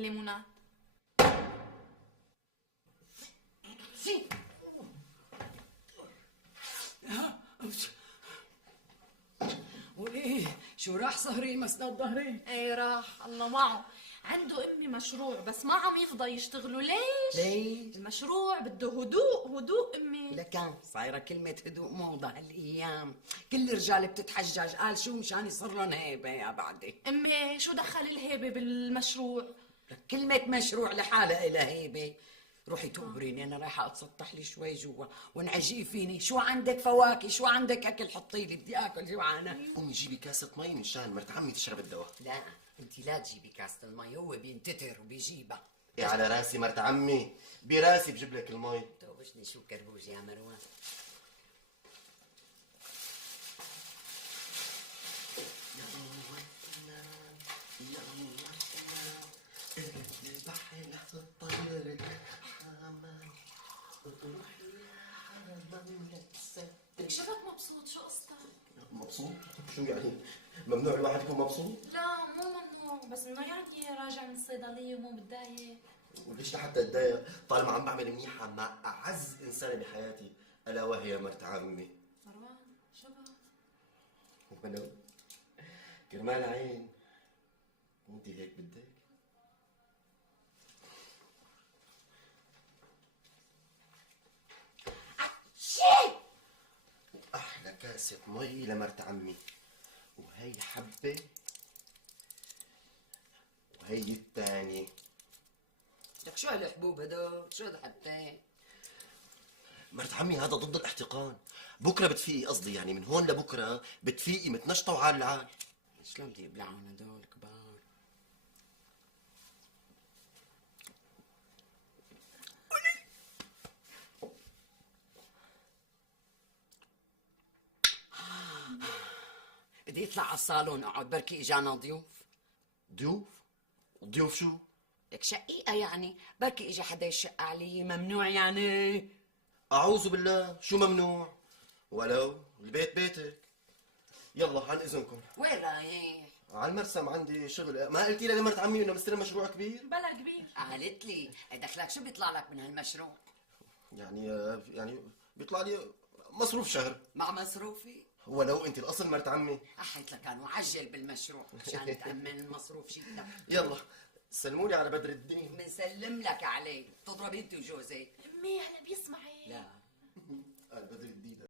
الليمونات. وليه شو راح سهري مسند ظهري؟ ايه راح الله معه. عنده امي مشروع بس ما عم يفضى يشتغلوا. ليش؟ المشروع بده هدوء هدوء امي. لكان صايره كلمه هدوء موضه هالايام، كل الرجال بتتحجج، قال شو مشان يصير لهم هيبه يا بعدي. امي شو دخل الهيبه بالمشروع؟ كلمه مشروع لحالها إلها هيبه. روحي تقبريني، انا رايحه اتسطح لي شوي جوا وانعجي فيني. شو عندك فواكه؟ شو عندك اكل؟ حطي لي، بدي اكل جوعانه. امي جيبي كاسه مي من شان مرت عمي تشرب الدواء. لا انت لا تجيبي كاسه المي، هو بينتتر وبيجيبها. إيه على راسي مرت عمي، براسي بجيب لك المي. توبشني شو كربوج يا مروان. شبك مبسوط؟ شو قصتك؟ مبسوط؟ شو يعني؟ ممنوع الواحد يكون مبسوط؟ لا مو ممنوع، بس انه يعني راجع من الصيدليه ومو متضايق. وليش لحتى اتضايق طالما عم بعمل منيحه مع اعز انسانه بحياتي الا وهي مرت عمي. مروان شبك ولو كرمال عين وانت هيك بدك. واحلى كاسه مي لمرت عمي، وهي حبه وهي الثانيه. لك شو هالحبوب هدول؟ شو هالحبتين؟ مرت عمي هذا ضد الاحتقان. بكره بتفيقي، قصدي يعني من هون لبكره بتفيقي متنشطه وعال العال. شلون بدي ابلعهم هدول كبار؟ بدي اطلع على الصالون اقعد، بركي اجانا ضيوف. ضيوف؟ ضيوف شو؟ لك شقيقة يعني، بركي اجى حدا يشق علي. ممنوع يعني؟ اعوذ بالله، شو ممنوع؟ ولو البيت بيتك. يلا عن اذنكم. وين رايح؟ على المرسم عندي شغل. ما قلتي لي لمرت عمي انه مستلم مشروع كبير؟ بلا كبير. قالت لي دخلك شو بيطلع لك من هالمشروع؟ يعني بيطلع لي مصروف شهر. مع مصروفي؟ ولو انت الاصل مرت عمي. احيت لك كان وعجل بالمشروع مشان تأمن المصروف شيتك. يلا سلموني على بدر الدين. بنسلم لك عليه. تضربي انت وجوزك. امي هلا بيسمعي. لا قال بدر الدين.